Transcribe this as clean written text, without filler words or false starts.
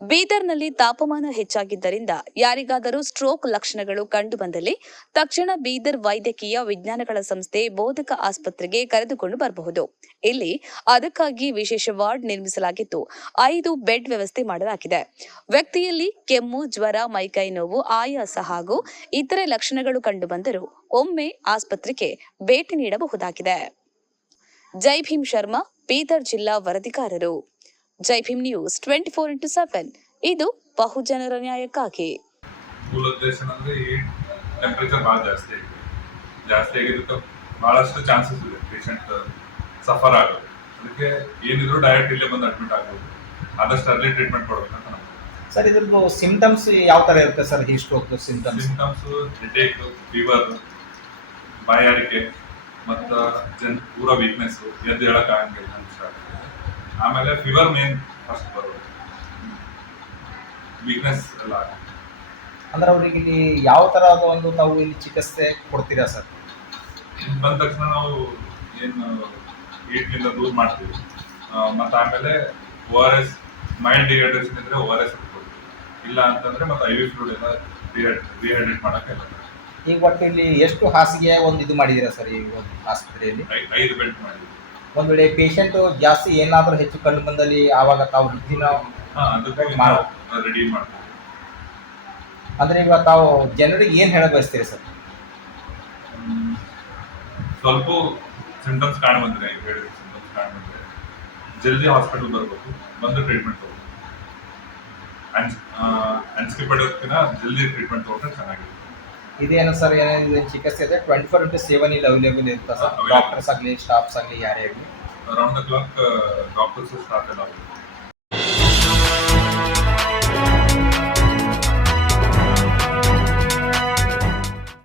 ಬೀದರ್ನಲ್ಲಿ ತಾಪಮಾನ ಹೆಚ್ಚಾಗಿದ್ದರಿಂದ ಯಾರಿಗಾದರೂ ಸ್ಟ್ರೋಕ್ ಲಕ್ಷಣಗಳು ಕಂಡುಬಂದಲ್ಲಿ ತಕ್ಷಣ ಬೀದರ್ ವೈದ್ಯಕೀಯ ವಿಜ್ಞಾನಗಳ ಸಂಸ್ಥೆ ಬೋಧಕ ಆಸ್ಪತ್ರೆಗೆ ಕರೆದುಕೊಂಡು ಬರಬಹುದು. ಇಲ್ಲಿ ಅದಕ್ಕಾಗಿ ವಿಶೇಷ ವಾರ್ಡ್ ನಿರ್ಮಿಸಲಾಗಿದ್ದು 5 ಬೆಡ್ ವ್ಯವಸ್ಥೆ ಮಾಡಲಾಗಿದೆ. ವ್ಯಕ್ತಿಯಲ್ಲಿ ಕೆಮ್ಮು, ಜ್ವರ, ಮೈಕೈ ನೋವು, ಆಯಾಸ ಹಾಗೂ ಇತರೆ ಲಕ್ಷಣಗಳು ಕಂಡುಬಂದರೂ ಒಮ್ಮೆ ಆಸ್ಪತ್ರೆಗೆ ಭೇಟಿ ನೀಡಬಹುದಾಗಿದೆ. ಜೈ ಭೀಮ್ ಶರ್ಮಾ, ಬೀದರ್ ಜಿಲ್ಲಾ ವರದಿಗಾರರು. ಜೈ ಭೀಮ್ ನ್ಯೂಸ್ 24x7 ಇದು ಬಹುಜನರ ನ್ಯಾಯಕ್ಕಾಗಿ. ಮೂಲ ಉದ್ದೇಶ ಅಂದ್ರೆ ಈ ಟೆಂಪರೇಚರ್ ಭಾಳ ಜಾಸ್ತಿ ಆಗಿದ್ದಕ್ಕೆ ಬಹಳಷ್ಟು ಚಾನ್ಸಸ್ ಇದೆ ಪೇಷಂಟ್ ಸಫರ್ ಆಗೋದು. ಅದಕ್ಕೆ ಏನಿದ್ರು ಡೈರೆಕ್ಟ್ ಇಲ್ಲೇ ಬಂದು ಅಡ್ಮಿಟ್ ಆಗ್ಬೋದು. ಆದಷ್ಟು ಅರ್ಲಿ ಟ್ರೀಟ್ಮೆಂಟ್ ಕೊಡ್ಬೇಕಂತ ನಮ್ಗೆ. ಸರ್, ಇದ್ರದ್ದು ಸಿಂಪ್ಟಮ್ಸ್ ಯಾವ ಥರ ಇರುತ್ತೆ ಸರ್? ಈ ಸ್ಟ್ರೋಕ್ ಸಿಂಪ್ಟಮ್ಸ್ ಹೆಡೇಕ್, ಫೀವರ್, ಬಾಯಾರಿಕೆ ಮತ್ತು ಪೂರಾ ವೀಕ್ನೆಸ್, ಎದ್ದು ಹೇಳಕ್ ಆಗಂಗಿಲ್ಲ ಅಂತ ಸ್ಟಾರ್ಟ್ ಆಗುತ್ತೆ. ಆಮೇಲೆ ಫೀವರ್ ಮೇನ್ ಫಸ್ಟ್ ಬರೋದು, ವೀಕ್ನೆಸ್ ಎಲ್ಲ ಆಗುತ್ತೆ. ಅಂದ್ರೆ ಅವ್ರಿಗೆ ಇಲ್ಲಿ ಯಾವ ಥರದ ಒಂದು ತಾವು ಇಲ್ಲಿ ಚಿಕಿತ್ಸೆ ಕೊಡ್ತೀರಾ ಸರ್? ಇಲ್ಲಿ ಬಂದ ತಕ್ಷಣ ನಾವು ಏನು ಹೀಟ್ನಿಂದ ದೂರ ಮಾಡ್ತೀವಿ. ಮತ್ತು ಆಮೇಲೆ ORS, ಮೈಲ್ಡ್ ಡಿಹೈಡ್ರೇಷನ್ ಇದ್ರೆ ORS ಕೊಡ್ತೀವಿ. ಇಲ್ಲ ಅಂತಂದ್ರೆ ಮತ್ತೆ IV ಫ್ಲೂಯಿಡ್ ಎಲ್ಲ ಡಿಹೈಡ್ರೇಟ್ ಮಾಡೋಕ್ಕೆಲ್ಲ. ಈಗ ಒಟ್ಟು ಇಲ್ಲಿ ಎಷ್ಟು ಹಾಸಿಗೆ ಒಂದು ಇದು ಮಾಡಿದ್ದೀರಾ ಸರ್ ಈ ಒಂದು ಆಸ್ಪತ್ರೆಯಲ್ಲಿ? 5 ಬೆಡ್ ಮಾಡಿದ್ವಿ. ಒಂದು ವೇಳೆ ಪೇಷಂಟ್ ಜಾಸ್ತಿ ಏನಾದರೂ ಹೆಚ್ಚು ಕಂಡು ಬಂದಲ್ಲಿ ಆವಾಗ ತಾವು ದಿನ ರೆಡಿ ಮಾಡ್ತೀವಿ. ಅಂದ್ರೆ ಇವಾಗ ತಾವು ಜನರಿಗೆ ಏನು ಹೇಳ ಬಯಸ್ತೀರಿ ಸರ್? ಸ್ವಲ್ಪ ಸಿಂಟಮ್ಸ್ ಕಾಣ ಬಂದ್ರೆ ಜಲ್ದಿ ಹಾಸ್ಪಿಟಲ್ ಬರ್ಬೇಕು, ಬಂದು ಟ್ರೀಟ್ಮೆಂಟ್ ತಗೋಬೇಕು. ಅಂಜಿಕೆ ಪಡೋದಕ್ಕಿಂತ ಜಲ್ದಿ ಟ್ರೀಟ್ಮೆಂಟ್ ತಗೊಂಡ್ರೆ ಚೆನ್ನಾಗಿದೆ. ಇದೇನು ಸರ್, ಏನೇನು ಚಿಕಿತ್ಸೆ ಇದೆ 24x7 ಇಲ್ಲಿ ಅವೈಲೇಬಲ್ ಇರುತ್ತೆ ಸರ್? ಡಾಕ್ಟರ್ಸ್ ಆಗಲಿ, ಸ್ಟಾಫ್ಸ್ ಆಗಲಿ, ಯಾರೇ ಆಗಲಿ around the clock doctors staff ಎಲ್ಲ